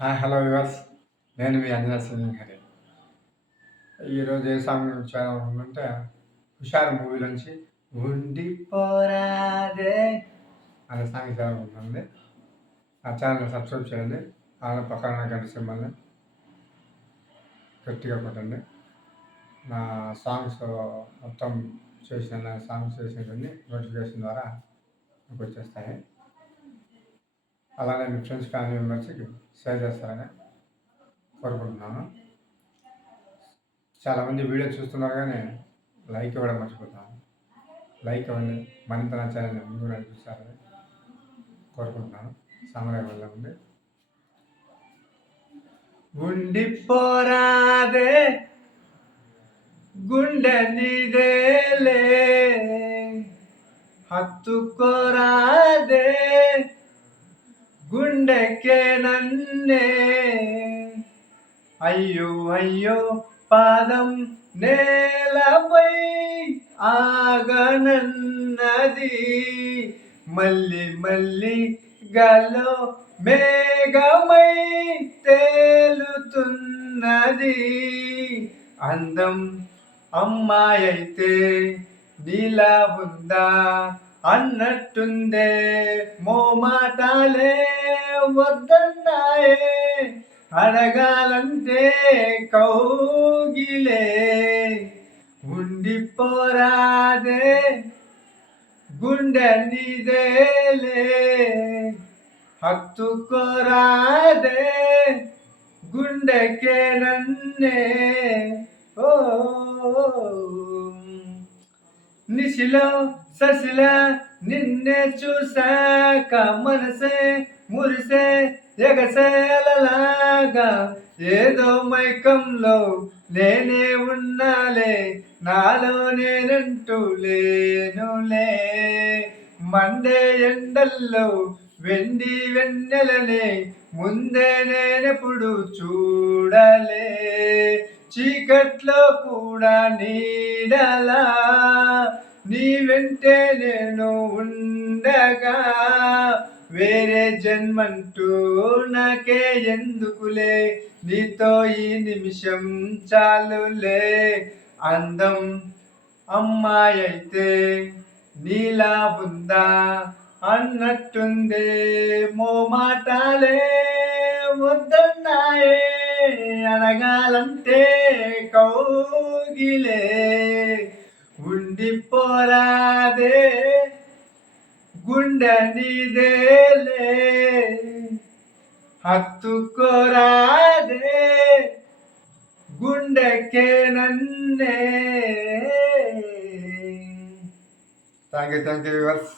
Hi hello viewers. నేను మీ అంజనా సింహరి. ఈరోజు ఏ song చేయాలనుకుంటే 'హుషారు' మూవీలోంచి 'ఉండిపోరాదే' అనే సాంగ్ చేయాలనుకుంటున్నానండి. ఆ ఛానల్‌ని సబ్స్క్రైబ్ చేయండి. అలానే పక్కన ఉన్న గంట సింబల్‌ని గట్టిగా కొట్టండి. నా సాంగ్స్ మొత్తం సాంగ్స్ చేసినవన్నీ నోటిఫికేషన్ ద్వారా మీకు వచ్చేస్తాయి. అలానే మీ ఫ్రెండ్స్, ఫ్యామిలీ మెంబర్స్‌కి షేర్ చేస్తారని కోరుకుంటున్నాను. చాలామంది వీడియో చూస్తున్నారు కానీ లైక్ ఇవ్వడం మర్చిపోతాను. లైక్ ఇవ్వండి. మరింత నా ఛానల్ని ముందు నడిపిస్తారని కోరుకుంటున్నాను. సాంగ్లోకి వెళ్దామండి. ఉండిపోరాదే గుండె నీదేలే, హత్తుకోరాదే గుండెకే నన్నే, అయ్యో అయ్యో పాదం నేలపై ఆగనన్నది, మళ్ళీ మళ్ళీ గాల్లో మేఘమై తేలుతున్నది. అందం అమ్మాయైతే నీలా ఉందా అన్నట్టుందే, మోమాటాలే వద్దన్నాయే, అడగాలంటే కౌగిలే. ఉండిపోరాదే గుండె నీదేలే, హత్తుకోరాదే గుండెకే నన్నే. ఓ నిశిలో ససిలా నిన్నే చూసాక మనసే మురిసే ఎగసేలలాగా, ఏదో మైకంలో నేనే ఉన్నాలే, నాలో నేనంటూ లేనులే. మండే ఎండల్లో వెండి వెన్నెలనే ముందే నేనెప్పుడు చూడలే, చీకట్లో కూడా నీడలా నీ వెంటే నేను ఉండగా, వేరే జన్మంటూ నాకే ఎందుకులే, నీతో ఈ నిమిషం చాలులే. అందం అమ్మాయైతే నీలా ఉందా అన్నట్టుందే, మోమాటాలే వద్దన్నాయే, అడగాలంటే కౌగిలే. ఉండిపోరాదే గుండె నీదేలే, హత్తుకోరాదే గుండెకే నన్నే. Thank you viewers.